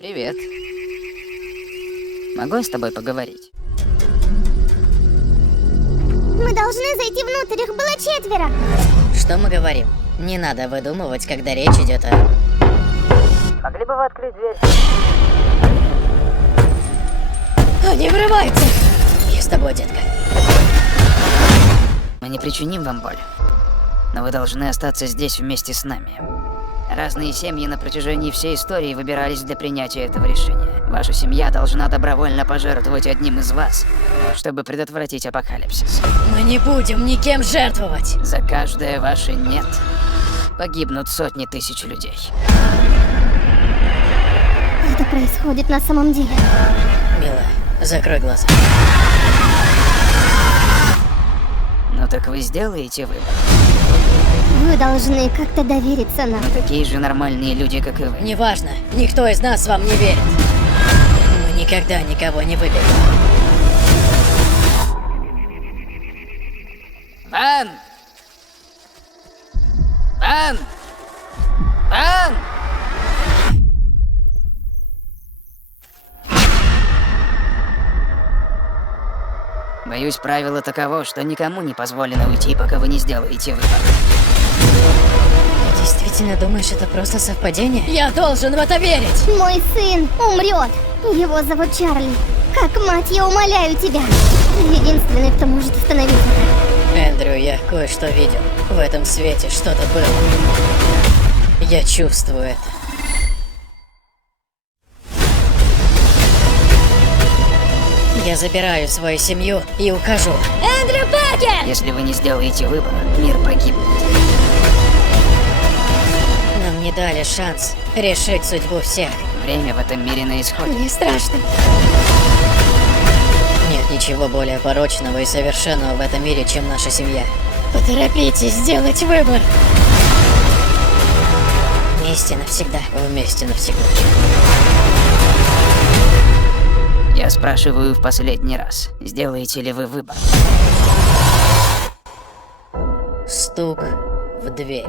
Привет. Могу я с тобой поговорить? Мы должны зайти внутрь, их было 4. Что мы говорим? Не надо выдумывать, когда речь идет о... Могли бы вы открыть дверь? Они врываются! Я с тобой, детка. Мы не причиним вам боль, но вы должны остаться здесь вместе с нами. Разные семьи на протяжении всей истории выбирались для принятия этого решения. Ваша семья должна добровольно пожертвовать одним из вас, чтобы предотвратить апокалипсис. Мы не будем никем жертвовать! За каждое ваше «нет» погибнут сотни тысяч людей. Это происходит на самом деле. Милая, закрой глаза. Ну так вы сделаете выбор. Вы должны как-то довериться нам. Мы такие же нормальные люди, как и вы. Неважно, никто из нас вам не верит. Мы никогда никого не выберем. Ван! Ван! Ван! Боюсь, правило таково, что никому не позволено уйти, пока вы не сделаете выбор. Ты действительно думаешь, это просто совпадение? Я должен в это верить! Мой сын умрет. Его зовут Чарли. Как мать, я умоляю тебя. Ты единственный, кто может остановить это. Эндрю, я кое-что видел. В этом свете что-то было. Я чувствую это. Я забираю свою семью и ухожу. Эндрю Паркер! Если вы не сделаете выбор, мир погибнет. Нам не дали шанс решить судьбу всех. Время в этом мире на исходе. Мне страшно. Нет ничего более порочного и совершенного в этом мире, чем наша семья. Поторопитесь сделать выбор. Вместе навсегда. Вместе навсегда. Я спрашиваю в последний раз, сделаете ли вы выбор? Стук в дверь.